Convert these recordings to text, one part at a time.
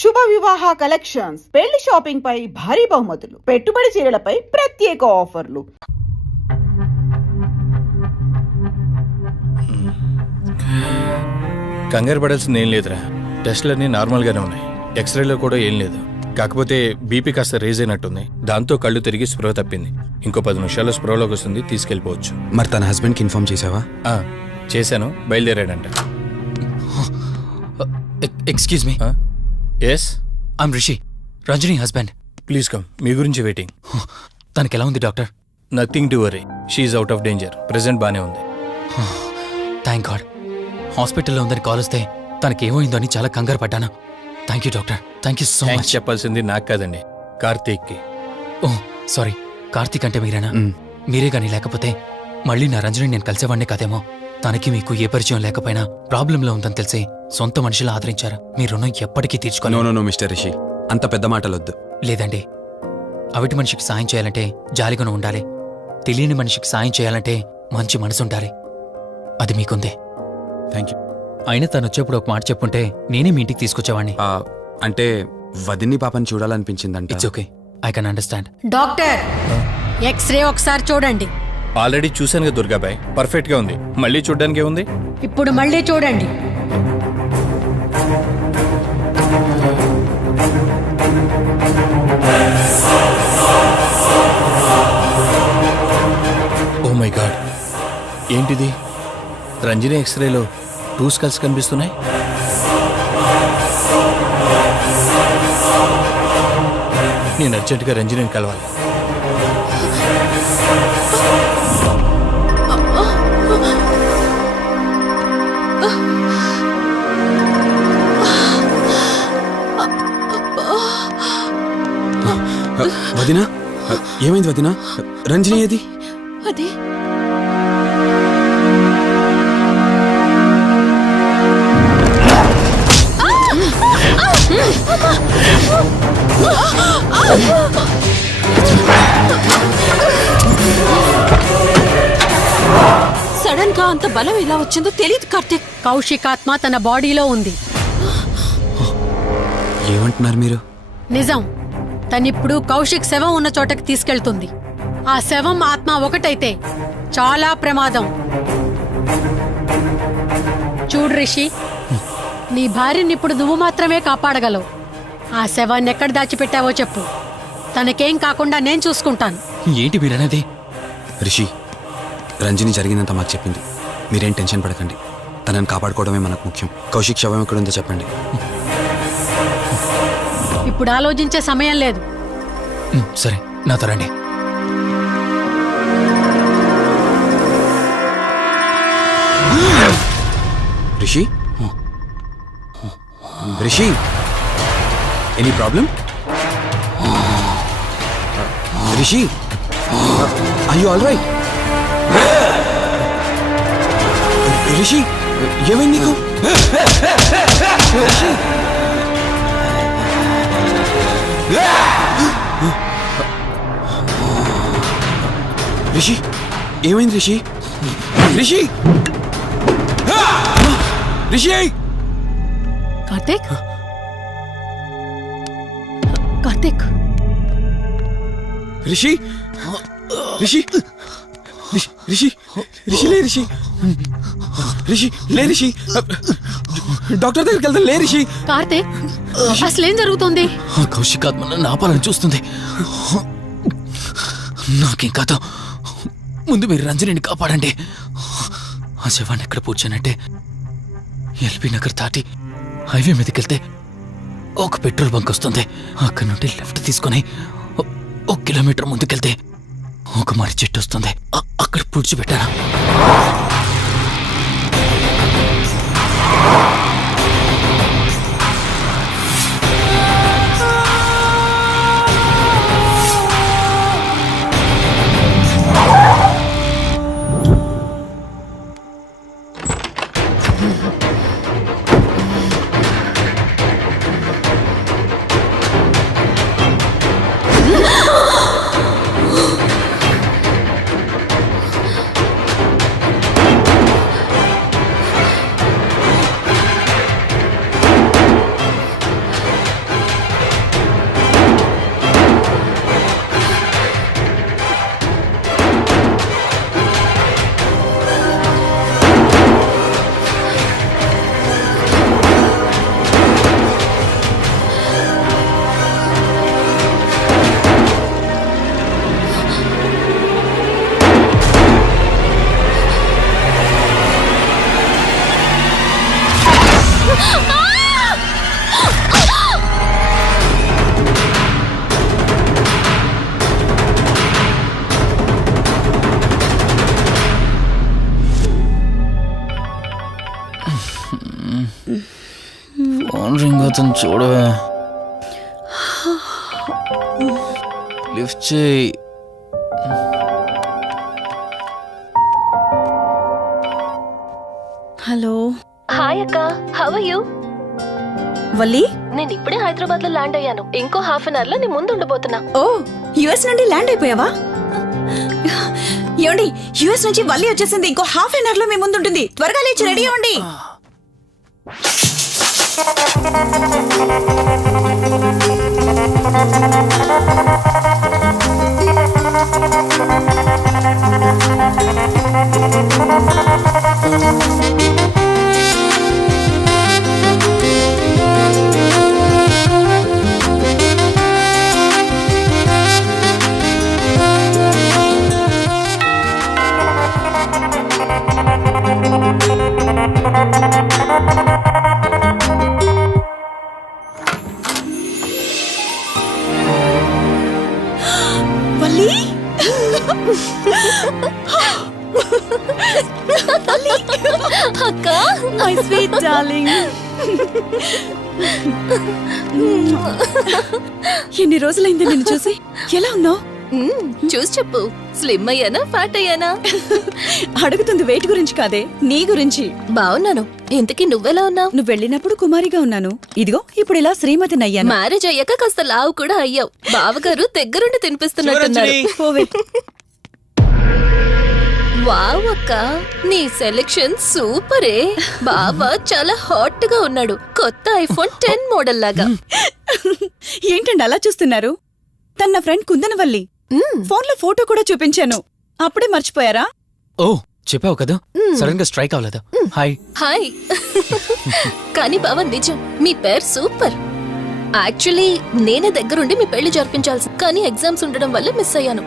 శుభ వివాహ కలెక్షన్స్, పెళ్లి షాపింగ్ పై భారీ బహుమతులు, పెట్టుబడి చీరలపై ప్రత్యేక ఆఫర్లు. కంగారు పడాల్సింది ఏం లేదురా. టెస్ట్లన్నీ నార్మల్గానే ఉన్నాయి. ఎక్స్రేలో కూడా ఏం లేదు. కాకపోతే బీపీ కాస్త రేజ్ అయినట్టుంది. దాంతో కళ్ళు తిరిగి స్పృహ తప్పింది. ఇంకో 10 నిమిషాల్లో స్పృహలోకి వస్తుంది, తీసుకెళ్ళిపోవచ్చు. మరి తన హస్బెండ్కి ఇన్ఫార్మ్ చేసావా? చేశాను, బయలుదేరాడంట. Excuse me. Yes, I'm Rishi, Ranjani husband. Please come. మీ గురించి వెయిటింగ్. తనకి ఎలా ఉంది doctor? Nothing to worry. She's out of danger. Present బానే ఉంది. Thank God. హాస్పిటల్లో ఉందని కాల్ వస్తే తనకేమైందో అని చాలా కంగారు పడ్డాను. Thank you doctor. Thank you so much. చెప్పాల్సింది నాకు కాదండి, కార్తీక్కి. ఓ సారీ, కార్తీక్ అంటే మీరేనా? మీరే గానీ లేకపోతే మళ్ళీ నా రంజని నేను కలిసేవాడినే కాదేమో. తనకి మీకు ఏ పరిచయం లేకపోయినా ప్రాబ్లంలో ఉందని తెలిసి సొంత మనుషులు ఆదరించారు. మీ రుణం ఎప్పటికీ తీర్చుకోను. నో మిస్టర్ రిషి, అంత పెద్ద మాటలొద్దు. లేదండి, అవిటి మనిషికి సాయం చేయాలంటే జాలిగుణం ఉండాలి. తెలియని మనిషికి సాయం చేయాలంటే మంచి మనసు ఉండాలి. అది మీకుందే. Thank you. అయినా తను వచ్చేప్పుడు ఒక మాట చెప్పుంటే నేనే మీ ఇంటికి తీసుకొచ్చేవాడిని. అంటే వదిన్ని పాపని చూడాలనిపించిందంట. It's okay, I can understand. Doctor, x-ray ఒకసారి చూడండి. ఆల్రెడీ చూశానుగా దుర్గాబాయ్, పర్ఫెక్ట్ గా ఉంది. మళ్ళీ చూడ్డానికి ఉంది. ఇప్పుడు మళ్ళీ చూడండి. ఓ మై గాడ్, ఏంటిది? రంజని ఎక్స్రేలో 2 స్కల్స్ కనిపిస్తున్నాయి. నేను అర్జెంటుగా రంజనిని కలవాలి. వదినా, ఏమైంది వదినా? రంజని ఏది? అదే సడన్ గా అంత బలం ఎలా వచ్చిందో తెలియదు కార్తీక్. కౌశికాత్మ తన బాడీలో ఉంది. ఏమంటున్నారు మీరు? నిజం. తనిప్పుడు కౌశిక్ శవం ఉన్న చోటకి తీసుకెళ్తుంది. ఆ శవం ఆత్మ ఒకటైతే చాలా ప్రమాదం. చూడు రిషి, నీ భార్యని ఇప్పుడు నువ్వు మాత్రమే కాపాడగలవు. ఆ శవాన్ని ఎక్కడ దాచిపెట్టావో చెప్పు. తనకేం కాకుండా నేను చూసుకుంటాను. ఏంటి మీరనేది? రిషి, రంజని జరిగిందంతా మాకు చెప్పింది. మీరేం టెన్షన్ పడకండి. తనని కాపాడుకోవడమే మనకు ముఖ్యం. కౌశిక్ శవం ఎక్కడుందో చెప్పండి. ఇప్పుడు ఆలోచించే సమయం లేదు. సరే, నాతో రండి. Rishi, Rishi, any problem? Rishi, are you all right? Rishi, ఏమైంది నీకు? రిషి, రిషి, ఏమైంది రిషి? రిషి, రిషి! కార్తీక్, కార్తీక్, రిషి, రిషి, రిషి, రిషి లే రిషి, రిషి లే రిషి, డాక్టర్ దగ్గరికి వెళ్తాం. లే రిషి. కార్తీక్, అసలేం జరుగుతుంది? కౌశికాత్మ నన్ను ఆపాలని చూస్తుంది. నాకేం కాదు, ముందు మీరు రంజనిని కాపాడండి. ఆ శవాన్ని ఎక్కడ పూడ్చానంటే ఎల్బీ నగర్ దాటి హైవే మీదకెళ్తే ఒక పెట్రోల్ బంక్ వస్తుంది. అక్కడ నుండి లెఫ్ట్ తీసుకొని 1 కిలోమీటర్ ముందుకెళ్తే ఒక మర్రి చెట్టు వస్తుంది. అక్కడ పూడ్చిపెట్టాను. మొత్తం చూడవే. లిఫ్ట్ చేయి. హలో హాయ్ అక్క, హౌ ఆర్ యు? వల్లి. నేను ఇప్పుడే హైదరాబాద్ లో ల్యాండ్ అయ్యాను. ఇంకో హాఫ్ అన్ అవర్ లో నీ ముందు ఉండబోతున్నా. ఓ, యుఎస్ నుండి ల్యాండ్ అయిపోయావా? ఏమండి, యుఎస్ నుంచి వల్లి వచ్చేసింది. ఇంకో హాఫ్ అన్ అవర్ లో మీ ముందు ఉంటుంది. త్వరగా లేచి రెడీ అవ్వండి. వల్లి, అక్క, మై స్వీట్ డార్లింగ్. ఎన్ని రోజులైంది నిన్ను చూసి. ఎలా ఉన్నావు? చూసి చెప్పు. స్లిమ్ అయ్యానా, ఫ్యాట్ అయ్యానా? అడుగుతుంది వెయిట్ గురించి కాదే, నీ గురించి. బాగున్నాను. ఇంతకీ నువ్వెలా ఉన్నావు? నువ్వు వెళ్ళినప్పుడు కుమారిగా ఉన్నాను. ఇదిగో ఇప్పుడు ఇలా శ్రీమతిని అయ్యాను. మ్యారేజ్ అయ్యాక కాస్త లావు కూడా అయ్యావు. బావగారు దగ్గరుండి తినిపిస్తున్నట్టున్నారు. పోవే. వావ్ అక్క, నీ సెలెక్షన్ సూపరే. బావ చాలా హాట్ గా ఉన్నాడు. కొత్త ఐఫోన్ 10 మోడల్ లాగా. ఏంటండి అలా చూస్తున్నారు? తన నా ఫ్రెండ్ కుందనవల్లి. ఫోన్ లో ఫోటో కూడా చూపించాను. అప్పుడే మర్చిపోయారా? ఓ, చెప్పావు కదా, సడన్ గా స్ట్రైక్ అవ్వలేదు. హాయ్. హాయ్. కానీ బావ నిజం, మీ పేరు సూపర్. యాక్చువల్లీ నేనే దగ్గరుండి మీ పెళ్లి జరిపించాల్సి, కానీ ఎగ్జామ్స్ ఉండడం వల్ల మిస్ అయ్యాను.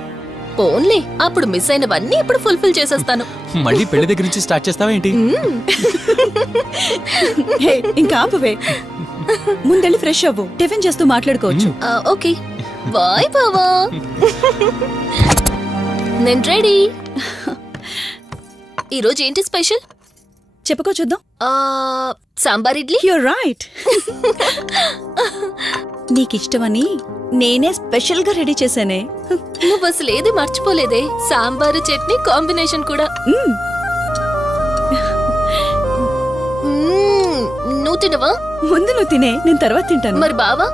పోన్లే, అప్పుడు మిస్ అయినవన్నీ ఇప్పుడు ఫుల్ఫిల్ చేసేస్తాను. మళ్ళీ పెళ్లి దగ్గర నుంచి స్టార్ట్ చేస్తావా ఏంటి? హే, ఇంకా ఆపువే. ముందెళ్ళి ఫ్రెష్ అవ్వు. టిఫిన్ చేస్తూ మాట్లాడుకోవచ్చు. ఓకే బాయ్ బావా. నేను రెడీ. ఈరోజు ఏంటి స్పెషల్? చెప్పుకో చూద్దాం. సాంబార్ ఇడ్లీ. You're right. నీకిష్టమని నేనే స్పెషల్ గా రెడీ చేశానే. నువ్వు అసలు ఏది మర్చిపోలేదే. సాంబారు చట్నీ కాంబినేషన్ కూడా. నువ్వు తినవా? ముందు నువ్వు తినే, నేను తర్వాత తింటాను. మరి బావా?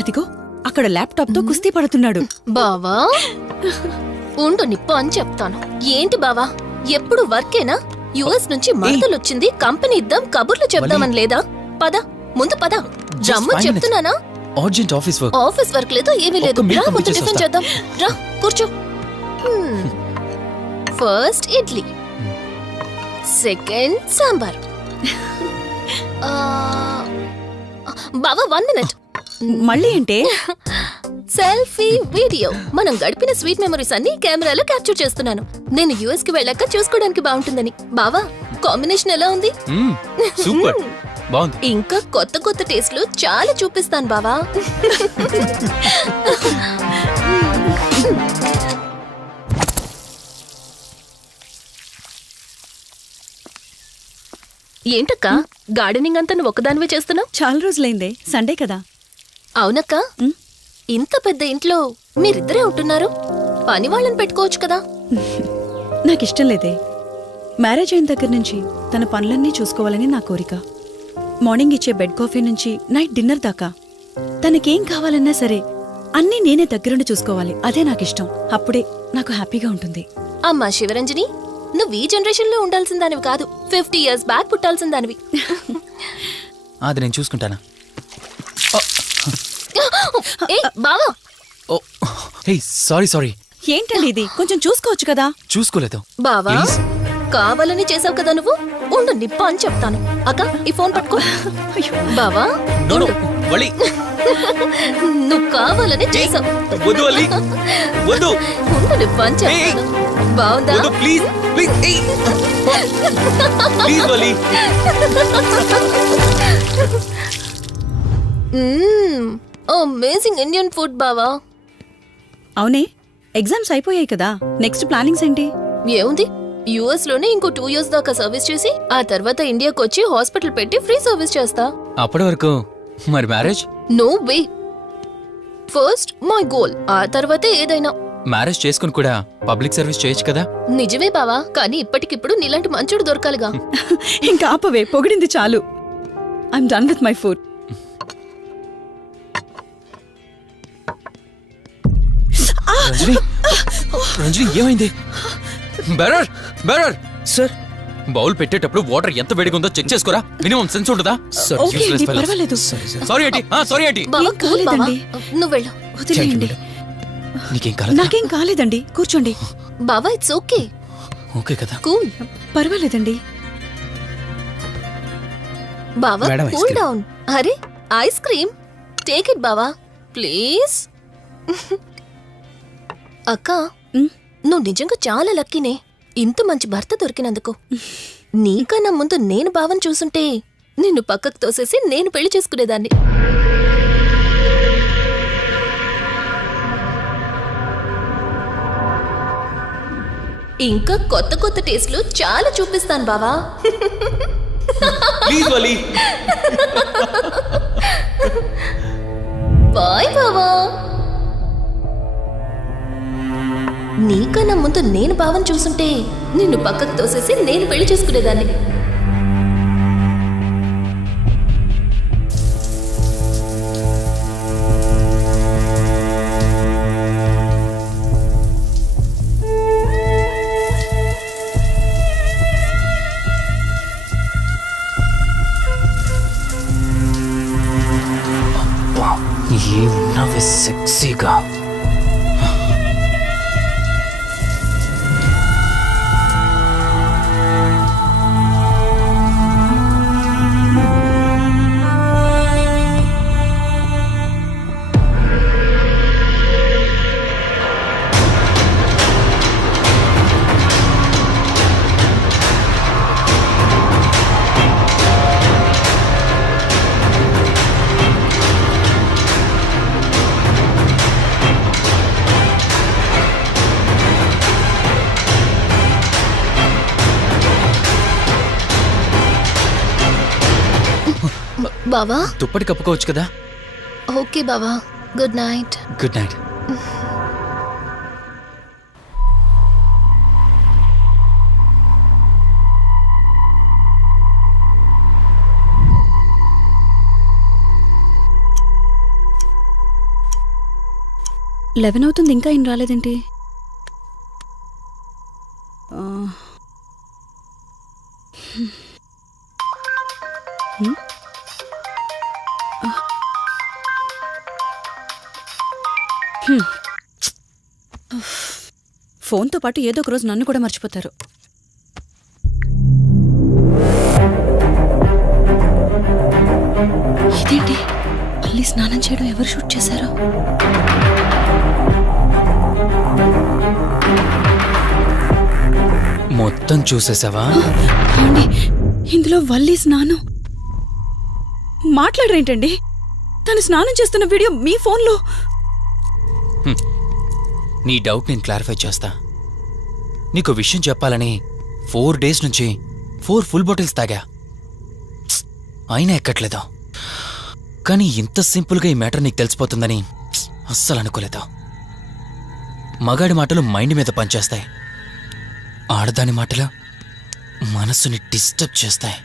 అదిగో అక్కడ ల్యాప్టాప్ తో కుస్తీ పడుతున్నాడు. బావా ఉండు, నిప్పు అని చెప్తాను. ఏంటి బావా, ఎప్పుడు వర్కేనా? యుఎస్ నుంచి మరదలొచ్చింది, కంపెనీ ఇద్దాం, కబుర్లు చెప్దామని లేదా? పద ముందు పద. రమ్ము చెప్తున్నానా? Urgent office work. Office work లేదు, ఏమీ లేదు. ఒక్క meal రా ముందు పంపించేసి టిఫిన్ వస్తా. చేద్దాం. రా కూర్చో. First idli, second sambar. బావా 1 మినిట్. మళ్ళీ అంటే సెల్ఫీ వీడియో. మనం గడిపిన స్వీట్ మెమరీస్ అన్ని కెమెరాలో క్యాప్చర్ చేస్తున్నాను. నేను యుఎస్ కి వెళ్ళాక చూసుకోవడానికి బాగుంటుందని. బావా కాంబినేషన్ ఎలా ఉంది? సూపర్, బాగుంది. ఇంకా కొత్త కొత్త టేస్ట్లు చాలా చూపిస్తాను బావా. ఏంటక్క, గార్డెనింగ్ అంతా నువ్వు ఒకదానివే చేస్తున్నావు? చాలా రోజులైందే, సండే కదా. అవునక్క, ఇంత పెద్ద ఇంట్లో మీరిద్దరే ఉంటున్నారు. పని వాళ్ళని పెట్టుకోవచ్చు కదా. నాకిష్టం లేదే. మ్యారేజ్ అయిన దగ్గర నుంచి తన పనులన్నీ చూసుకోవాలని నా కోరిక. మార్నింగ్ ఇచ్చే బెడ్ కాఫీ నుంచి నైట్ డిన్నర్ దాకా తనకేం కావాలన్నా సరే అన్నీ నేనే దగ్గరుండి చూసుకోవాలి. అదే నాకిష్టం. అప్పుడే నాకు హ్యాపీగా ఉంటుంది. అమ్మా శివరంజని, నువ్వు ఈ జనరేషన్ లో ఉండాల్సిన దానివి కాదు, 50 years బ్యాక్ పుట్టాల్సిన దానివి. అది నేను చూసుకుంటానా? ఏ బావా, ఓ హే, సారీ. ఏంటండి ఇది? కొంచెం చూసుకోవచ్చు కదా. చూసుకోలేదు. బావా Please? కావాలని చేసావు కదా నువ్వు. ఉండు నిప్ప అని చెప్తాను. అక్క ఈ ఫోన్ పట్టుకో. బావా నో నో, వలి. నువ్వు కావాలని చేసావు. వద్దు వలి, వద్దు. ఉండు నిప్ప అని చెప్తాను. బావుందా? వద్దు, ప్లీజ్ ప్లీజ్. ప్లీజ్ వలి. అమేజింగ్ ఇండియన్ ఫుడ్ బావా. అవునే, ఎగ్జామ్స్ అయిపోయాయి కదా. నెక్స్ట్ ప్లానింగ్స్ ఏంటి? ఏముంది, యుఎస్ లోనే ఇంకో 2 years దాకా సర్వీస్ చేసి ఆ తర్వాత ఇండియాకి వచ్చి హాస్పిటల్ పెట్టి ఫ్రీ సర్వీస్ చేస్తా. అప్పటి వరకు మరి marriage? No way. First my goal, ఆ తర్వాతే ఏదైనా. మ్యారేజ్ చేసుకుని కూడా పబ్లిక్ సర్వీస్ చేయొచ్చు కదా. నిజమే బావా, కానీ ఇప్పటికిప్పుడు నీలాంటి మంచోడు దొరకాలిగా. ఇంకా ఆపవే, పొగిడింది చాలు. I'm done with my food. Ranjani, Ranjani ఏమైంది? బెరర్ బెరర్ సార్ బౌల్ పెట్టేటప్పుడు వాటర్ ఎంత వేడిగా ఉందో చెక్ చేసుకోరా. మినిమం సెన్స్ ఉంటుందా? ఓకే అండి, పర్వాలేదు. సారీ ఏంటి, సారీ ఏంటి. బావా ఏం కూల్ బావా, కాలేదండి. నువ్వు వెళ్ళు. వదిలేయండి. నీకేం కాలేదు? నాకేం కాలేదండి, కూర్చోండి. బావా ఇట్స్ ఓకే, ఓకే కదా. కూల్. పర్వాలేదండి. బావా madam, ice cool cream. Down. అరే ఐస్ క్రీమ్, టేక్ ఇట్ బావా ప్లీజ్. అక్క, ఉమ్. నువ్వు నిజంగా చాలా లక్కీనే, ఇంత మంచి భర్త దొరికినందుకు. నీకన్నా ముందు నేను బావని చూసుంటే నిన్ను పక్కకు తోసేసి నేను పెళ్లి చేసుకునేదాన్ని. ఇంకా కొత్త కొత్త టేస్ట్లు చాలా చూపిస్తాను బావా. Please Vali. బాయ్ బావా. నీకన్నా ముందు నేను బావని చూసుంటే నిన్ను పక్కకు తోసేసి నేను పెళ్లి చేసుకునేదాన్ని. ఏమున్నావే సెక్సీగా. బావా దుప్పటి కప్పుకోవచ్చు కదా. ఓకే బావా, good night. Good night. Eleven అవుతుంది, ఇంకా ఏం రాలేదేంటి? ఆ. హ్మ్. హ్మ్. ఫోన్తో పాటు ఏదో ఒక రోజు నన్ను కూడా మర్చిపోతారు. ఇదేంటి, మళ్ళీ స్నానం చేయడం ఎవరు షూట్ చేశారో? మొత్తం చూసేసావా? ఏమండి, ఇందులో వల్లి స్నానం మాట్లాడరేంటండి? తను స్నానం చేస్తున్న వీడియో మీ ఫోన్లో. నీ డౌట్ నేను క్లారిఫై చేస్తా. నీకు విషయం చెప్పాలని 4 days నుంచి 4 ఫుల్ బాటిల్స్ తాగా, అయినా ఎక్కట్లేదు. కానీ ఇంత సింపుల్గా ఈ మ్యాటర్ నీకు తెలిసిపోతుందని అస్సలు అనుకోలేదు. మగాడి మాటలు మైండ్ మీద పనిచేస్తాయి, ఆడదాని మాటలు మనస్సుని డిస్టర్బ్ చేస్తాయి.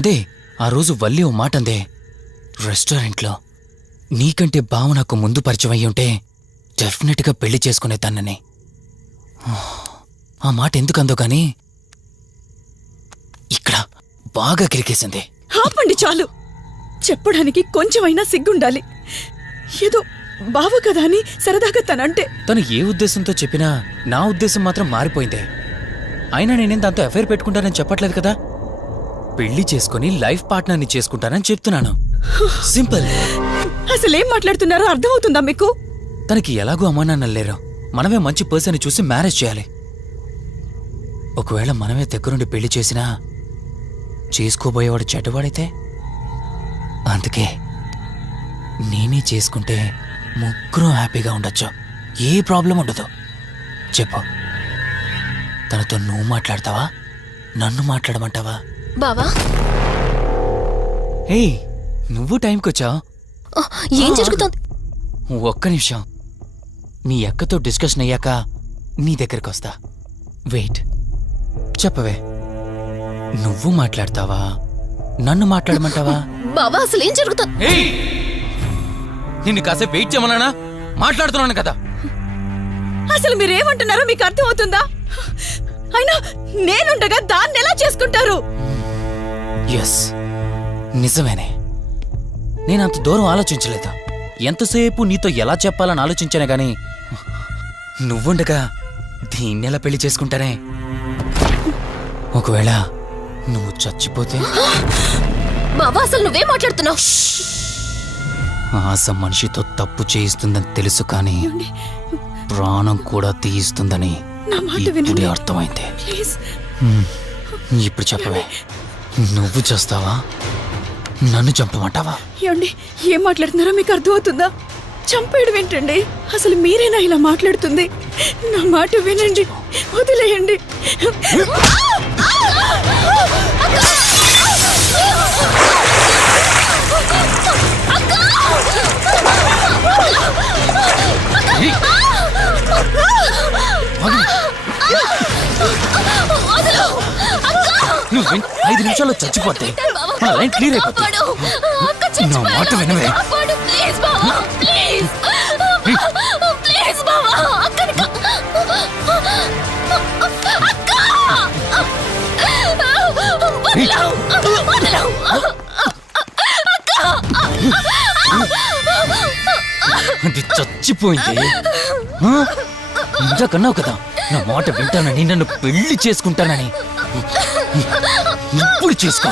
అదే ఆ రోజు వల్లి ఓ మాట అందే రెస్టారెంట్లో, నీకంటే బావ నాకు ముందు పరిచయం అయ్యి ఉంటే డెఫినెట్గా పెళ్లి చేసుకునేదాన్నని. ఆ మాట ఎందుకందో గానీ ఇక్కడ బాగా కిరికేసింది. ఆపండి చాలు, చెప్పడానికి కొంచెమైనా సిగ్గుండాలి. ఏదో బావ కదా అని సరదాగా తనంటే. తను ఏ ఉద్దేశంతో చెప్పినా నా ఉద్దేశం మాత్రం మారిపోయిందే. అయినా నేనేం దాంతో అఫైర్ పెట్టుకుంటానని చెప్పట్లేదు కదా. పెళ్లి చేసుకుని లైఫ్ పార్ట్నర్ని చేసుకుంటానని చెప్తున్నాను. సింపుల్. అసలేం మాట్లాడుతున్నారో అర్థమవుతుందా మీకు? తనకి ఎలాగూ అమ్మానాన్నలు లేరు, మనమే మంచి పర్సన్ చూసి మ్యారేజ్ చేయాలి. ఒకవేళ మనమే దగ్గరుండి పెళ్లి చేసినా చేసుకోబోయేవాడు చెడ్డవాడైతే, అందుకే నేనే చేసుకుంటే ముగ్గురం హ్యాపీగా ఉండొచ్చు, ఏ ప్రాబ్లం ఉండదు. చెప్పు, తనతో నువ్వు మాట్లాడతావా, నన్ను మాట్లాడమంటావా? బావా హే నువ్వు టైంకి వచ్చావు. ఆ, ఏం జరుగుతోంది? ఒక్క నిమిషం, మీ అక్కతో డిస్కషన్ అయ్యాక నీ దగ్గరికి వస్తా. వెయిట్, చెప్పవే, నువ్వు మాట్లాడతావా నన్ను మాట్లాడమంటావా? బావా అసలు ఏం జరుగుతుంది? ఏయ్! నిన్ను కాసేపు వెయిట్ చేయమన్నానా? మాట్లాడుతున్నాను కదా. అసలు మీరేమంటున్నారో మీకు అర్థమవుతుందా? అయినా నేనుండగా దాన్ని ఎలా చేసుకుంటారు? ఎస్, నిజమేనే. నేనంత దూరం ఆలోచించలేదు. ఎంతసేపు నీతో ఎలా చెప్పాలని ఆలోచించానే గాని నువ్వుండగా దీన్నెలా పెళ్లి చేసుకుంటానే? ఒకవేళ నువ్వు చచ్చిపోతే? బావా అసలు నువ్వేం మాట్లాడుతున్నావు? ఆశ మనిషితో తప్పు చేయిస్తుందని తెలుసు కానీ ప్రాణం కూడా తీయిస్తుందని నా మాట ఇప్పుడే వినండి. అర్థమైంది. ప్లీజ్. ఇప్పుడు చెప్పవే, నువ్వు చేస్తావా నన్ను చంపమంటావా? ఏమండి, ఏం మాట్లాడుతున్నారో మీకు అర్థమవుతుందా? చంపేయడం ఏంటండి? అసలు మీరేనా ఇలా మాట్లాడుతుంది? నా మాట వినండి, వదిలేయండి. నువ్వు 5 నిమిషాల్లో చచ్చిపోతే మన లైన్ క్లియర్ అయిపోతుంది. నా మాట వినవే. ప్లీజ్ బావా, ప్లీజ్ ప్లీజ్ బావా, అక్కని అది చచ్చిపోయింది. ఇంతకన్నావు కదా నా మాట వింటానని, నన్ను పెళ్లి చేసుకుంటానని. ఇప్పుడు చేసుకో.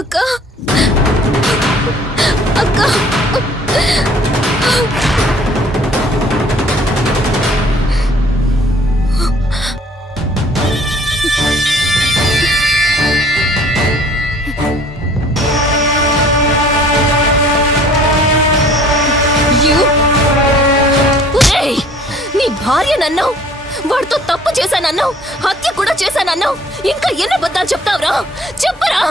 అక్క అక్క నీ భార్య నన్నావు, వాడితో తప్పు చేశానన్నావు, హత్య కూడా చేశానన్నావు. ఇంకా ఎన్ని అబద్ధాలు చెప్తావురా? చెప్పరా?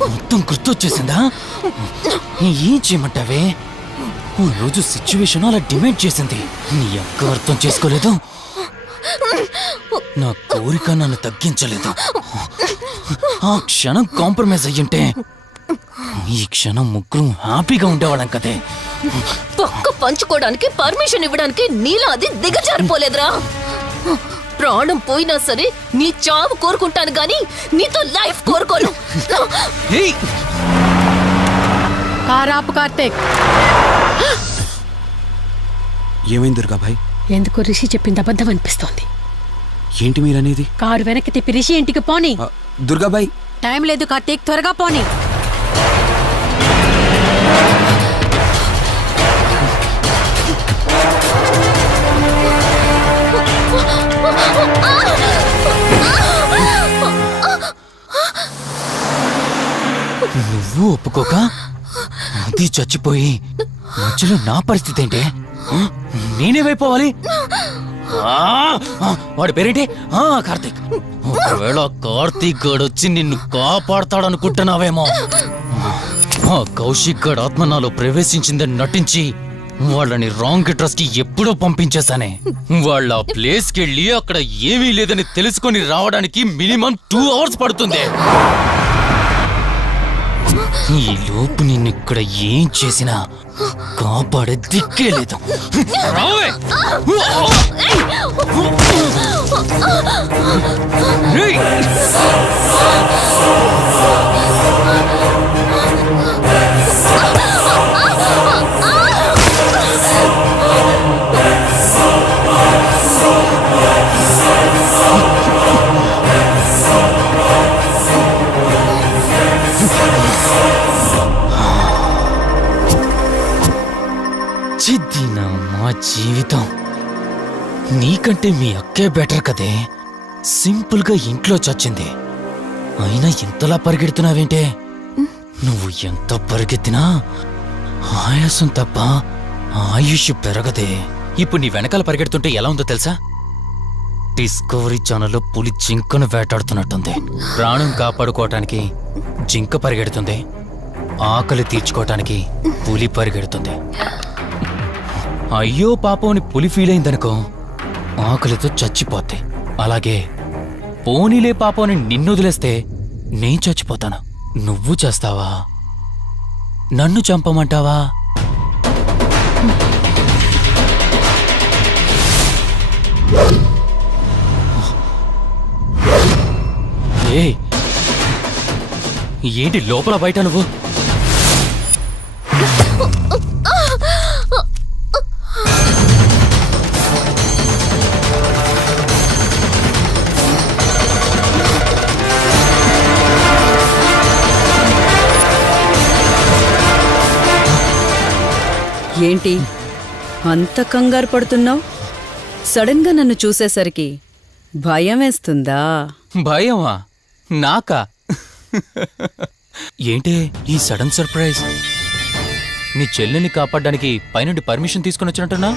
మొత్తం గుర్తొచ్చేసిందా? ఏం చేయమంటావే? ఓ రోజు సిచ్యువేషన్ అలా డిమాండ్ చేసింది. నీ అక్క అర్థం చేసుకోలేదు. నా కోరిక నన్ను తగ్గించలేదు. ఆ క్షణం కాంప్రమైజ్ అయ్యుంటే ఈ క్షణం ముగ్గురు హ్యాపీగా ఉండేవాళ్ళం కదే. పక్క పంచుకోవడానికి పర్మిషన్ ఇవ్వడానికి నీలా అది దిగజారిపోలేదురా. ప్రాణం పోయినా సరే నీ చావు కోరుకుంటాను గాని నీతో లైఫ్ కోరుకోను. ఏయ్! కారాపు కార్తీక్, ఏమైంది దుర్గాభాయ్? ఎందుకు రిషి చెప్పింది అబద్ధం అనిపిస్తోంది. ఏంటి మీరనేది? కారు వెనక్కి తిప్పి రిషి ఇంటికి పోని. దుర్గాబాయ్, టైం లేదు కార్తీక్, త్వరగా పోని. ఆ నువ్వు ఒప్పుకోక అది చచ్చిపోయి మధ్యలో నా పరిస్థితి ఏంటి? నేనేమైపోవాలి? వాడి పేరేంటి? కార్తీక్. ఒకవేళ కార్తీక్ గడు వచ్చి నిన్ను కాపాడతాడనుకుంటున్నావేమో. కౌశిక్ గడ్ ఆత్మ నాలో ప్రవేశించిందని నటించి వాళ్ళని రాంగ్ అడ్రస్ కి ఎప్పుడో పంపించేశానే. వాళ్ళ ప్లేస్ కి వెళ్ళి అక్కడ ఏమీ లేదని తెలుసుకొని రావడానికి మినిమం 2 hours పడుతుంది. ఈ లోపు నిన్నిక్కడ ఏం చేసినా కాపాడే దిక్కే లేదు. రావే! రేయ్! చిద్దినా మా జీవితం. నీకంటే మీ అక్కే బెటర్ కదే. సింపుల్ గా ఇంట్లో చచ్చింది. అయినా ఇంతలా పరిగెడుతున్నావేంటే? నువ్వు ఎంత పరిగెత్తినా ఆయాసం తప్ప ఆయుష్ పెరగదే. ఇప్పుడు నీ వెనకాల పరిగెడుతుంటే ఎలా ఉందో తెలుసా? డిస్కవరీ ఛానల్లో పులి జింకను వేటాడుతున్నట్టుంది. ప్రాణం కాపాడుకోవటానికి జింక పరిగెడుతుంది, ఆకలి తీర్చుకోవటానికి పులి పరిగెడుతుంది. అయ్యో పాపం అని పులి ఫీల్ అయిందనుకో, ఆకలితో చచ్చిపోతే. అలాగే పోనీలే పాపం అని నిన్ను వదిలేస్తే నేను చచ్చిపోతాను. నువ్వు చేస్తావా? నన్ను చంపమంటావా? ఏయ్, ఏంటి లోపల బయట నువ్వు? ఏంటి అంత కంగారు పడుతున్నావు? సడన్ గా నన్ను చూసేసరికి భయం వేస్తుందా? భయమా? నాకా? ఏంటి ఈ సడన్ సర్ప్రైజ్? నీ చెల్లెల్ని కాపాడడానికి పైనుండి పర్మిషన్ తీసుకుని వచ్చినట్టున్నా?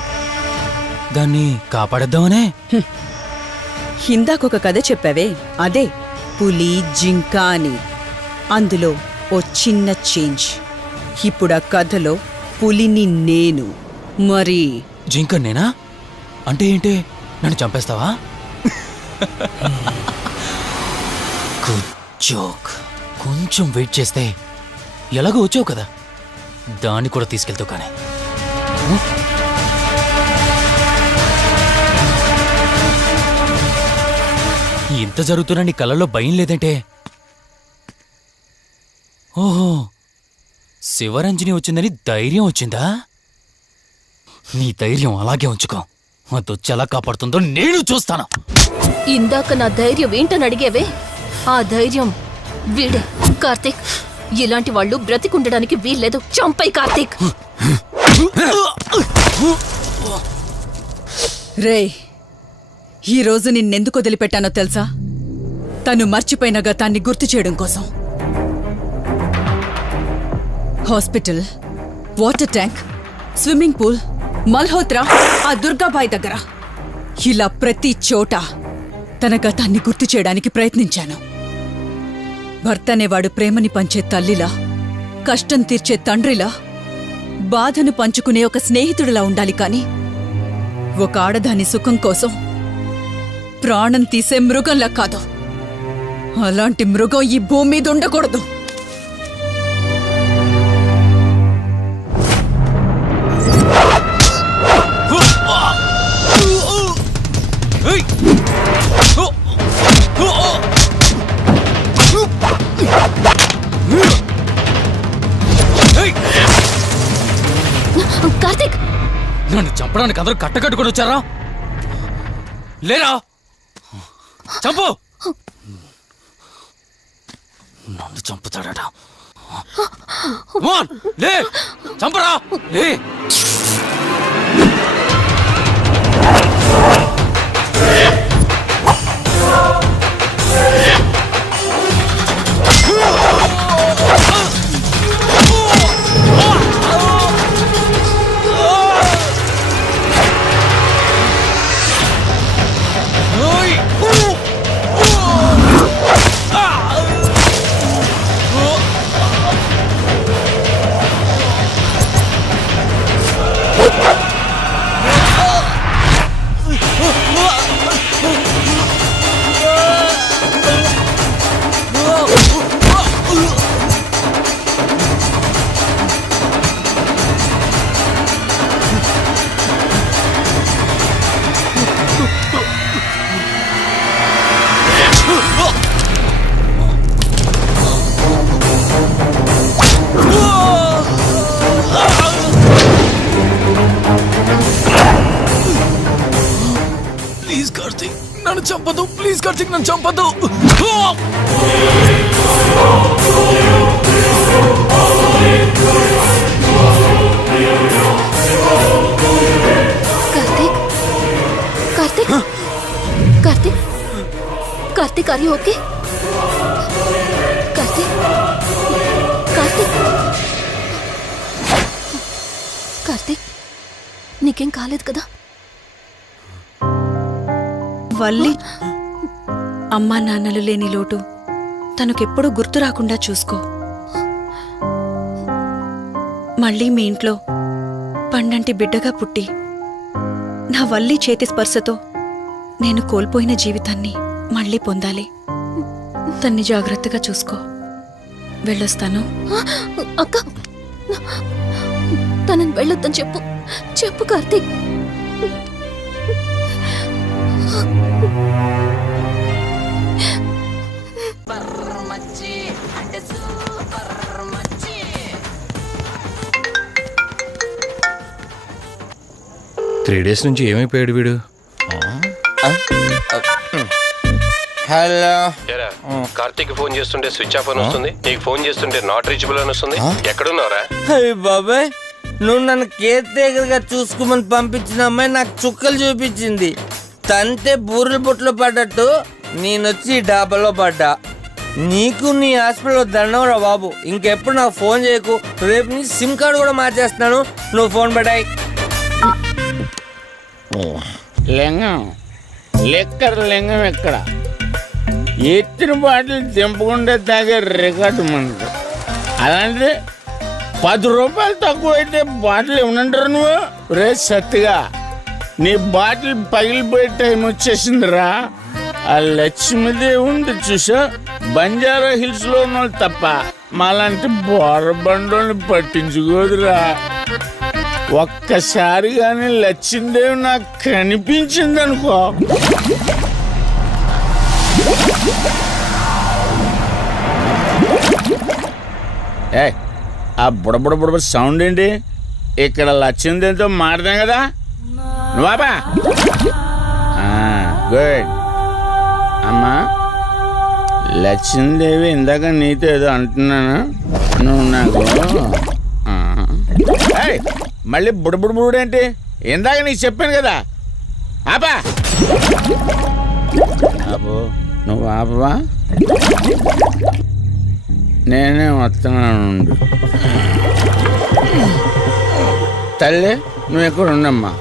దాన్ని కాపాడేద్దామనే? ఇందాకొక కథ చెప్పావే, అదే పులి జింక అని. అందులో ఓ చిన్న చేంజ్. ఇప్పుడు ఆ కథలో పులిని నేను. మరి జింక నేనా? అంటే ఏంటి? నన్ను చంపేస్తావా? Good joke. కొంచెం వెయిట్ చేస్తే ఎలాగో వచ్చావు కదా, దాన్ని కూడా తీసుకెళ్తావు. కానీ ఇంత జరుగుతున్నా నీ కళ్ళల్లో భయం లేదంటే? ఓహో, శివరంజని వచ్చిందని ధైర్యం వచ్చిందా? నీ ధైర్యం అలాగే ఉంచుకో. అదొచ్చి ఎలా కాపాడుతుందో నేను చూస్తాను. ఇందాక నా ధైర్యం ఏంటని అడిగేవే, ఆ ధైర్యం వీడే. కార్తీక్, ఇలాంటి వాళ్ళు బ్రతికుండడానికి వీల్లేదు. చంపై కార్తీక్. రే, ఈరోజు నిన్నెందుకు వదిలిపెట్టానో తెలుసా? తను మర్చిపోయిన గతాన్ని గుర్తు చేయడం కోసం. Hospital, water tank, swimming pool, Malhotra, ఆ దుర్గాబాయ్ దగ్గర, ఇలా ప్రతి చోట తన గతాన్ని గుర్తు చేయడానికి ప్రయత్నించాను. భర్త అనేవాడు ప్రేమని పంచే తల్లిలా, కష్టం తీర్చే తండ్రిలా, బాధను పంచుకునే ఒక స్నేహితుడిలా ఉండాలి. కాని ఒక ఆడదాని సుఖం కోసం ప్రాణం తీసే మృగంలా కాదు. అలాంటి మృగం ఈ భూమి మీద ఉండకూడదు. కార్తీక్, నన్ను చంపడానికి అందరూ కట్టకట్టుకొని వచ్చారా? లేరా? చంపు! నన్ను చంపుతాడట. లే, చంపరా! లే! కార్తీక్ నన్ను చంపద్దు. Karthik Karthik Karthik Karthik are you okay? Karthik Karthik Karthik నీకేం కాలేదు కదా? వల్లి అమ్మా నాన్నలు లేని లోటు తనకెప్పుడూ గుర్తు రాకుండా చూసుకో. మళ్ళీ మీ ఇంట్లో పండంటి బిడ్డగా పుట్టి నా వల్లి చేతి స్పర్శతో నేను కోల్పోయిన జీవితాన్ని మళ్ళీ పొందాలి. తన్ని జాగ్రత్తగా చూసుకో. వెళ్ళొస్తాను. అక్క తనని వెళ్ళొద్దని చెప్పు. చెప్పు కార్తీక్. త్రీ డేస్ నుంచి ఏమైపోయాడు వీడు? హలో. కార్తీక్ ఫోన్ చేస్తుంటే స్విచ్ ఆఫ్ అని వస్తుంది, నీకు ఫోన్ చేస్తుంటే నాట్ రీచబుల్ అని వస్తుంది. ఎక్కడున్నారా? అయ్య బాబాయ్, నువ్వు నన్ను కేర్ టేకర్గా చూసుకోమని పంపించిన అమ్మాయి నాకు చుక్కలు చూపించింది. తంతే బూరెల బొట్లో పడ్డట్టు నేనొచ్చి డాబాలో పడ్డా. నీకు నీ హాస్పిటల్లో దండంరా బాబు. ఇంకెప్పుడు నాకు ఫోన్ చేయకు. రేపు నీ సిమ్ కార్డు కూడా మార్చేస్తున్నాను. నువ్వు ఫోన్ పెట్టాయి. లింగం లెక్కర లింగం ఎక్కడ? ఎత్తిన బాటిల్ దింపకుండా తాగే రికార్డు మనది. అలాంటిది 10 రూపాయలు తక్కువ అయితే బాటిల్ ఏమనంటారు నువ్వు? రే సత్తిగా, నీ బాటిల్ పగిలిపోయే టైం వచ్చేసిందిరా. ఆ లక్ష్మీదేవి ఉంది చూసా, బంజారా హిల్స్ లో ఉన్న వాళ్ళు తప్ప మాలాంటి బోరబండోని పట్టించుకోదురా. ఒక్కసారి కానీ లక్ష్మీదేవి నాకు కనిపించింది అనుకో, ఏ ఆ బుడబుడ సౌండ్ ఏంటి? ఇక్కడ లక్ష్మీదేవితో మాడదాం కదా నువ్వాబా. గుడ్ అమ్మా. లక్ష్మీదేవి ఇందాక నీతో ఏదో అంటున్నాను, నువ్వు నాకు మళ్ళీ బుడబుడేంటి? ఇందాక నీకు చెప్పాను కదా ఆపా. అబ్బో నువ్వు ఆపవా? నేనే వస్తున్నాను. తల్లి నువ్వు ఎక్కడ ఉండమ్మా,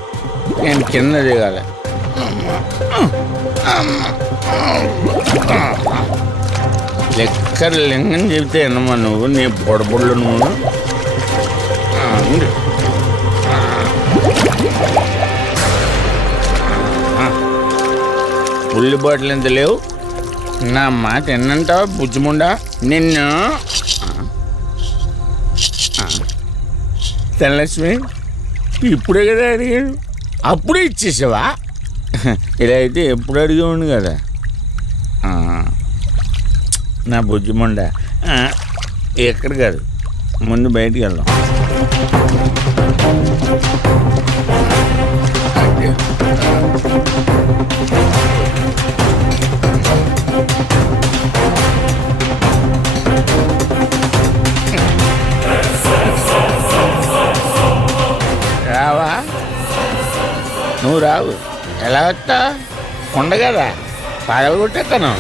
నేను కింద దిగాలి. లెక్కర లింగం చెబితే ఎన్నమ్మా నువ్వు, నీ పొడబుళ్ళు నువ్వు. ఉల్లి బాటిల్ ఎంత లేవు? నా మాట ఎన్నంటావా బుజ్జిముండా నిన్ను? ధనలక్ష్మి ఇప్పుడే కదా అడిగాడు, అప్పుడే ఇచ్చేసావా? ఇలా అయితే ఎప్పుడు అడిగేవాడు కదా నా బుజ్జిముండా. ఎక్కడ కాదు, ముందు బయటికి వెళ్దాం. రావా? నువ్వు రావు. ఎలా వస్తా? కొండ కదా, పగలగొట్టేస్తాను.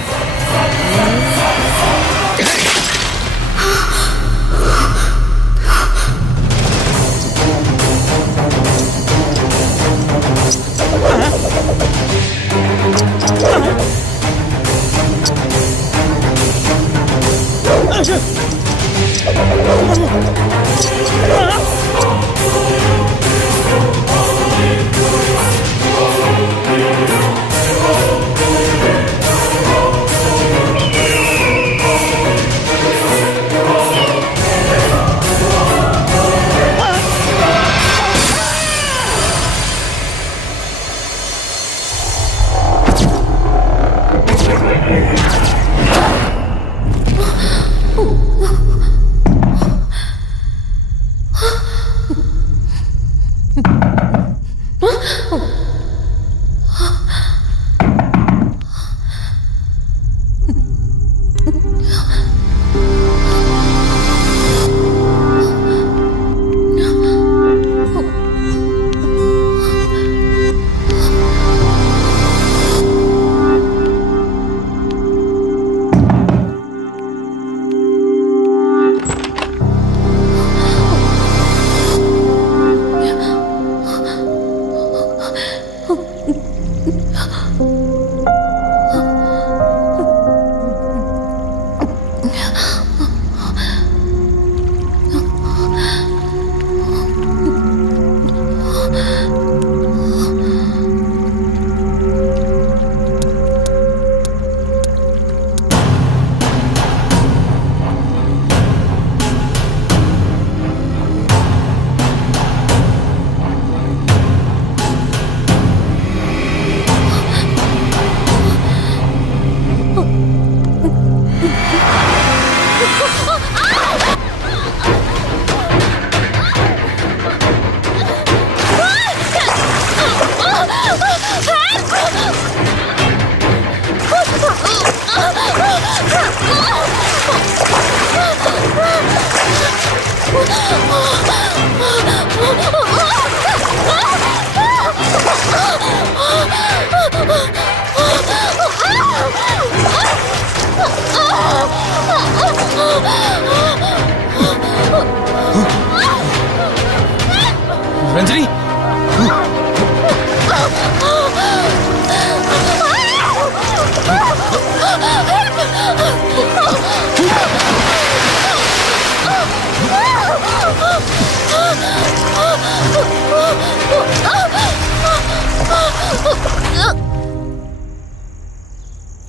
రంజని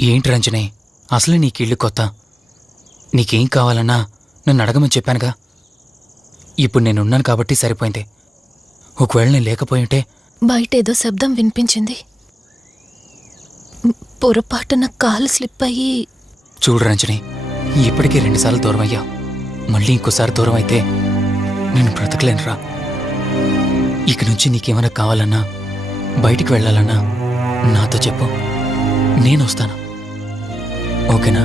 ఏంటి రంజని, అసలు నీకిళ్ళు కొత్త. నీకేం కావాలన్నా నన్ను అడగమని చెప్పానుగా. ఇప్పుడు నేనున్నాను కాబట్టి సరిపోయింది. ఒకవేళ నేను లేకపోయింటే బయట ఏదో శబ్దం వినిపించింది. పొరపాటున కాలు స్లిప్ అయ్యి. చూడు రంజని, ఇప్పటికే 2 సార్లు దూరం అయ్యా. మళ్ళీ ఇంకోసారి దూరం అయితే నేను బ్రతకలేనురా. ఇక నుంచి నీకేమైనా కావాలన్నా, బయటికి వెళ్ళాలన్నా నాతో చెప్పు, నేను వస్తాను. ఓకేనా?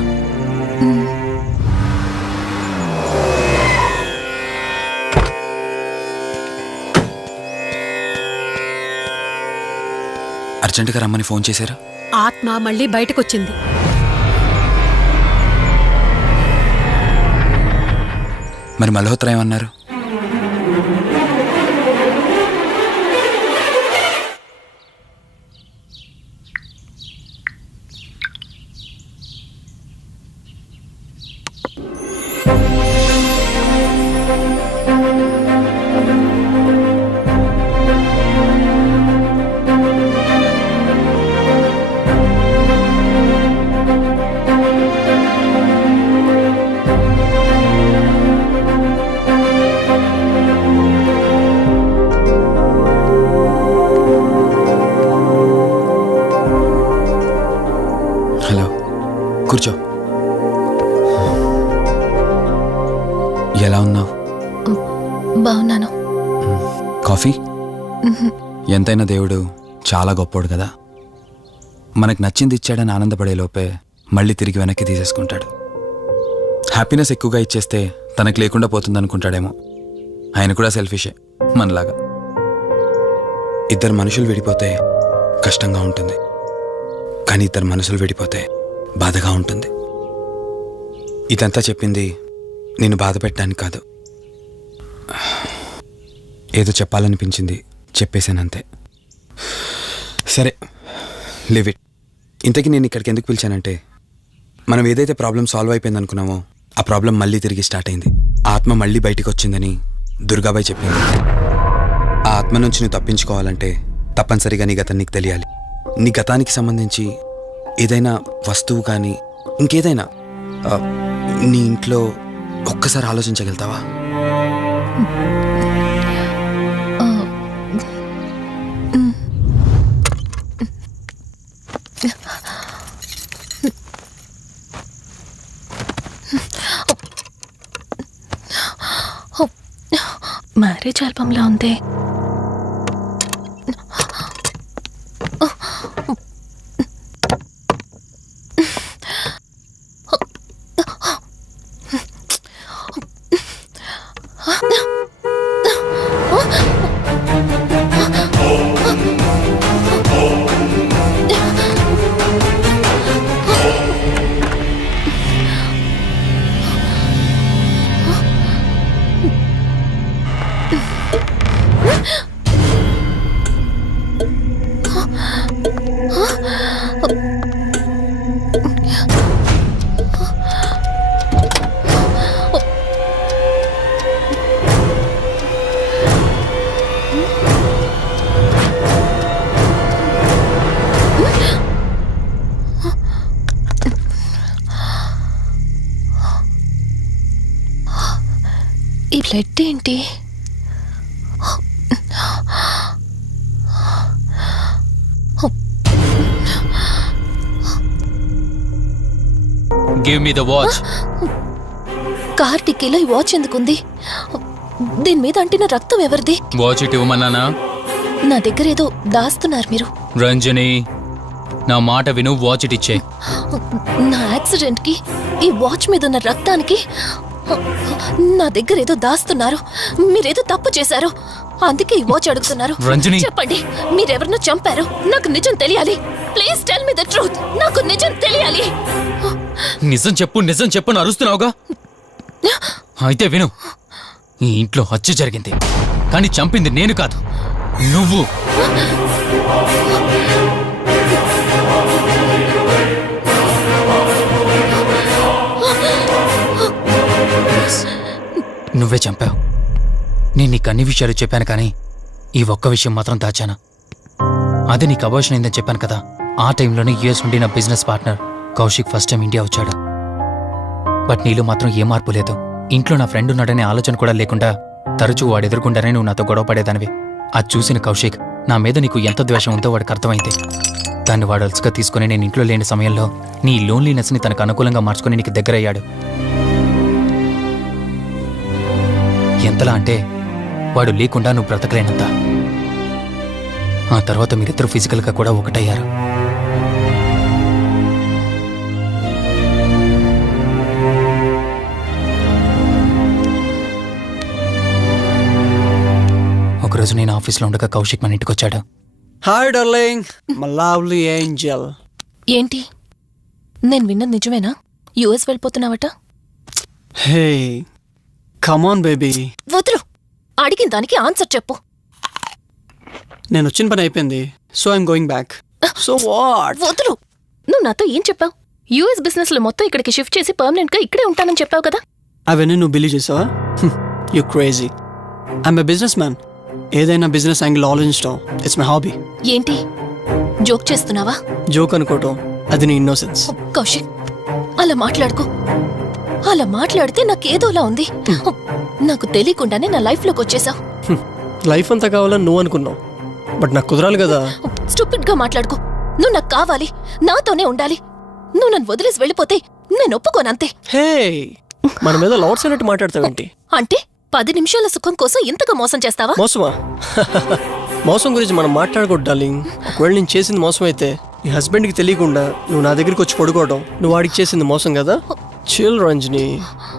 అర్జెంటుగా రమ్మని ఫోన్ చేశారా? ఆత్మ మళ్ళీ బయటకొచ్చింది. మరి మల్హోత్రా ఏమన్నారు? హలో, కూర్చో. ఎలా ఉన్నావు? బాగున్నాను. కాఫీ? ఎంతైనా దేవుడు చాలా గొప్పోడు కదా. మనకు నచ్చింది ఇచ్చాడని ఆనందపడే లోపే మళ్ళీ తిరిగి వెనక్కి తీసేసుకుంటాడు. హ్యాపీనెస్ ఎక్కువగా ఇచ్చేస్తే తనకు లేకుండా పోతుంది అనుకుంటాడేమో. ఆయన కూడా సెల్ఫిషే మనలాగా. ఇద్దరు మనుషులు విడిపోతే కష్టంగా ఉంటుంది, కానీ ఇద్దరు మనసులు విడిపోతే బాధగా ఉంటుంది. ఇదంతా చెప్పింది నేను బాధ పెట్టడానికి కాదు. ఏదో చెప్పాలనిపించింది, చెప్పేశానంతే. సరే, లివ్ ఇట్. ఇంతకీ నేను ఇక్కడికి ఎందుకు పిలిచానంటే, మనం ఏదైతే ప్రాబ్లం సాల్వ్ అయిపోయింది అనుకున్నామో ఆ ప్రాబ్లం మళ్ళీ తిరిగి స్టార్ట్ అయింది. ఆత్మ మళ్ళీ బయటికి వచ్చిందని దుర్గాబాయ్ చెప్పింది. ఆ ఆత్మ నుంచి నువ్వు తప్పించుకోవాలంటే తప్పనిసరిగా నీ గతం నీకు తెలియాలి. నీ గతానికి సంబంధించి ఏదైనా వస్తువు కానీ ఇంకేదైనా నీ ఇంట్లో ఒక్కసారి ఆలోచించగలుగుతావా? మ్యారేజ్ ఆల్బంలా ఉంది. ఈ బ్లడ్ ఏంటి? Give me the watch. Car టిక్కీలో ఈ వాచ్ ఎందుకుంది? దీని మీద అంటిన రక్తం ఎవరిది? వాచ్ ఇటు ఇవ్వమన్నానా? నా దగ్గర ఏదో దాస్తున్నారు మీరు. రంజని, నా మాట విను, వాచ్ ఇటు ఇచ్చే. నా యాక్సిడెంట్ కి, ఈ వాచ్ మీద ఉన్న రక్తానికి నా దగ్గర ఏదో దాస్తున్నారు. మీరేదో తప్పు చేశారు, అందుకే ఈ వాచ్ అడుగుతున్నారు. రంజని, చెప్పండి, మీరెవరినో చంపారు. నాకు నిజం తెలియాలి. Please tell me the truth. నాకు నిజం తెలియాలి. నిజం చెప్పు, నిజం చెప్పు అని అరుస్తున్నావుగా. అయితే విను, ఈ ఇంట్లో హత్య జరిగింది, కానీ చంపింది నేను కాదు, నువ్వు. నువ్వే చంపావు. నేను నీకు అన్ని విషయాలు చెప్పాను, కానీ ఈ ఒక్క విషయం మాత్రం దాచాను. అదే నీకు అబార్షన్ అయిందని చెప్పాను కదా. ఆ టైంలోనే యుఎస్ నుండి నా business partner Kaushik first time India వచ్చాడు. బట్ నీలో మాత్రం ఏ మార్పు లేదు. ఇంట్లో నా ఫ్రెండ్ ఉన్నాడనే ఆలోచన కూడా లేకుండా తరచూ వాడు ఎదుర్కొంటానే నువ్వు నాతో గొడవ పడేదానివి. అది చూసిన కౌశిక్ నా మీద నీకు ఎంత ద్వేషం ఉందో వాడికి అర్థమైంది. దాన్ని వాడు అలసుగా తీసుకుని నేను ఇంట్లో లేని సమయంలో నీ లోన్లీనెస్ని తనకు అనుకూలంగా మార్చుకుని నీకు దగ్గరయ్యాడు. ఎంతలా అంటే వాడు లేకుండా నువ్వు బ్రతకలేనంత. ఆ తర్వాత మీరిద్దరు ఫిజికల్గా కూడా ఒకటయ్యారు. ఒకరోజు నేను ఆఫీస్లో ఉండగా కౌశిక్ మన ఇంటికి వచ్చాడు. Hi darling, my lovely angel. ఏంటి, నేను విన్నది నిజమేనా? యుఎస్ వెళ్ళిపోతున్నావట? Hey come on baby. వదులు, అడిగిన దానికి ఆన్సర్ చెప్పు. నేను వచ్చిన పని అయిపోయింది, so I'm going back. So what? వదులు. నువ్వు నాతో ఏం చెప్పావు? యుఎస్ బిజినెస్ లో మొత్తం ఇక్కడికి షిఫ్ట్ చేసి పర్మనెంట్ గా ఇక్కడే ఉంటానని చెప్పావు కదా. అవన్నీ నువ్వు బిలీవ్ చేసావా? You crazy. I'm a business man. ఏదైనా బిజినెస్ యాంగిల్ ఆలోచించడం ఇట్స్ మై హాబీ. ఏంటి, జోక్ చేస్తున్నావా? జోక్ అనుకోవటం అది నీ ఇన్నోసెన్స్. కౌశిక్, అలా మాట్లాడుకో. అలా మాట్లాడితే నాకేదోలా ఉంది. నాకు తెలియకుండానే నా లైఫ్ లోకి వచ్చేసావు. లైఫ్ అంతా కావాలని నువ్వు అనుకున్నావు, బట్ నాకు కుదరాలి కదా. స్టూపిడ్ గా మాట్లాడుకో. నువ్వు నాకు కావాలి, నాతోనే ఉండాలి. నువ్వు నన్ను వదిలేసి వెళ్ళిపోతే నేను ఒప్పుకోనంతే. హే, మన మీద లాట్స్ అన్నట్టు మాట్లాడతావేంటి? అంటే 10 నిమిషాల సుఖం కోసం ఇంతగా మోసం చేస్తావా? మోసమా? మోసం గురించి మనం మాట్లాడకూడదు డార్లింగ్. ఒకవేళ నేను చేసింది మోసం అయితే నీ హస్బెండ్కి తెలియకుండా నువ్వు నా దగ్గరికి వచ్చి పడుకోవడం నువ్వు వాడికి చేసింది మోసం కదా. Chill Ranjani,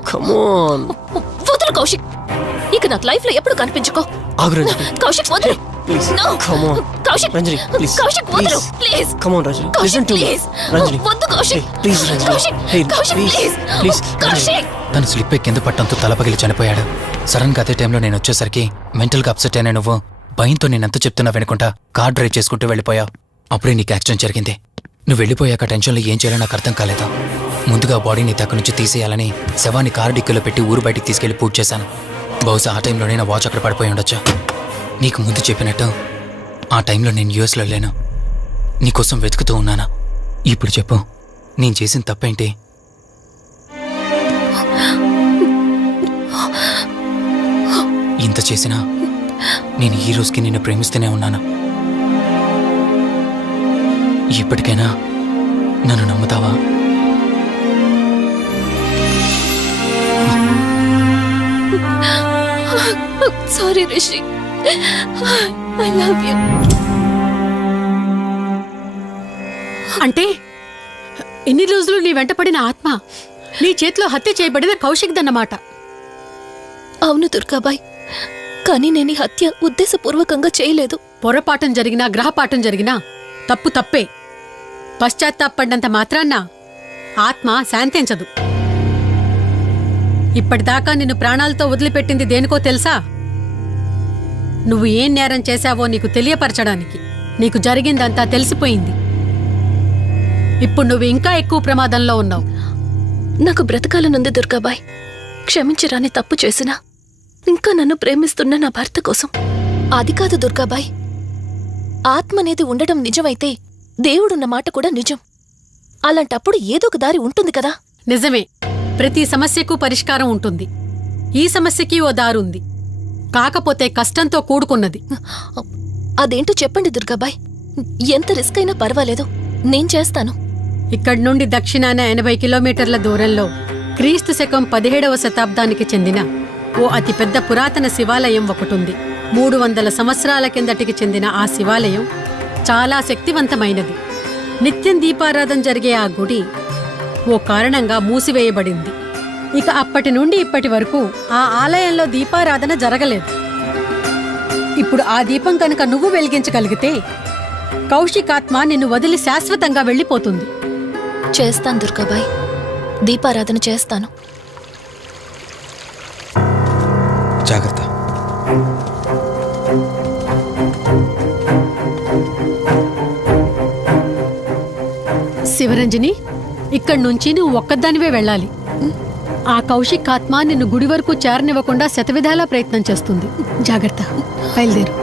come on. వదులు కౌశిక్, ఇక నాకు లైఫ్ లో ఎప్పుడు కనిపించుకో. ఆగు రంజని, కౌశిక్ వదులు. Please. No. Come on Kaushik, Ranjani, please. Kaushik వదులు, please. Come on Ranjani, Kaushik, listen to me. Please. Ranjani, వద్దు Kaushik. Please Ranjani. Kaushik, hey, Kaushik, please. Please. Kaushik. తను స్లిప్ అయి కింద పట్టంతో తల పగిలి చనిపోయాడు. సడన్ గా అదే టైంలో నేను వచ్చేసరికి మెంటల్ గా అప్సెట్ అయినా నువ్వు భయంతో నేనెంత చెప్తున్నా వినకుండా కార్ డ్రైవ్ చేసుకుంటూ వెళ్ళిపోయావు. అప్పుడే నీకు యాక్సిడెంట్ జరిగింది. నువ్వు వెళ్ళిపోయాక టెన్షన్లో ఏం చేయాలో నాకు అర్థం కాలేదు. ముందుగా బాడీని అక్కడి నుంచి తీసేయాలని శవాన్ని కారు డిక్కీలో పెట్టి ఊరు బయటికి తీసుకెళ్లి పూజ చేశాను. బహుశా ఆ టైంలోనే నా వాచ్ అక్కడ పడిపోయి ఉండొచ్చు. నీకు ముందు చెప్పినట్టు ఆ టైంలో నేను యూఎస్లో లేను. నీకోసం వెతుకుతూ ఉన్నాను. ఇప్పుడు చెప్పు, నేను చేసిన తప్పేంటి? ఇంత చేసినా నేను ఈ రోజుకి నిన్ను ప్రేమిస్తూనే ఉన్నాను. ఇప్పటికైనా నన్ను నమ్ముతావా? Sorry Rishi, I love you. అంటే ఇన్ని రోజులు నీ వెంటపడిన ఆత్మ నీ చేతిలో హత్య చేయబడిన కౌశిక్ దన్నమాట. అవును దుర్గాబాయ్, కానీ నేను ఈ హత్య ఉద్దేశపూర్వకంగా చేయలేదు. పొరపాఠం జరిగినా గ్రహపాఠం జరిగినా తప్పు తప్పే. పశ్చాత్తాపడినంత మాత్రాన్న ఆత్మ శాంతించదు. ఇప్పటిదాకా నిన్ను ప్రాణాలతో వదిలిపెట్టింది దేనికో తెలుసా? నువ్వు ఏం నేరం చేశావో నీకు తెలియపరచడానికి. నీకు జరిగిందంతా తెలిసిపోయింది. ఇప్పుడు నువ్వు ఇంకా ఎక్కువ ప్రమాదంలో ఉన్నావు. నాకు బ్రతకాలనుంది దుర్గాబాయ్. క్షమించరాని తప్పు చేసినా ఇంకా నన్ను ప్రేమిస్తున్న నా భర్త కోసం. అది కాదు దుర్గాబాయ్, ఆత్మ అనేది ఉండడం నిజమైతే దేవుడున్న మాట కూడా నిజం. అలాంటప్పుడు ఏదో ఒక దారి ఉంటుంది కదా. నిజమే, ప్రతి సమస్యకు పరిష్కారం ఉంటుంది. ఈ సమస్యకి ఓ దారుంది, కాకపోతే కష్టంతో కూడుకున్నది. అదేంటో చెప్పండి దుర్గాబాయ్. ఎంత రిస్క్ అయినా పర్వాలేదు, నేను చేస్తాను. ఇక్కడి నుండి దక్షిణాన 80 కిలోమీటర్ల దూరంలో క్రీస్తు శకం 17వ శతాబ్దానికి చెందిన ఓ అతిపెద్ద పురాతన శివాలయం ఒకటుంది. 300 సంవత్సరాల కిందటికి చెందిన ఆ శివాలయం చాలా శక్తివంతమైనది. నిత్యం దీపారాధన జరిగే ఆ గుడి ఓ కారణంగా మూసివేయబడింది. ఇక అప్పటి నుండి ఇప్పటి వరకు ఆ ఆలయంలో దీపారాధన జరగలేదు. ఇప్పుడు ఆ దీపం కనుక నువ్వు వెలిగించగలిగితే కౌశికాత్మ నిన్ను వదిలి శాశ్వతంగా వెళ్ళిపోతుంది. చేస్తాను దుర్గాబాయ్, దీపారాధన చేస్తాను. జాగ్రత్త. శివరంజని, ఇక్కడి నుంచి నువ్వు ఒక్కదానివే వెళ్ళాలి. ఆ కౌశికాత్మ నిన్ను గుడి వరకు చేరనివ్వకుండా శతవిధాలా ప్రయత్నం చేస్తుంది. జాగ్రత్త, బయలుదేరు.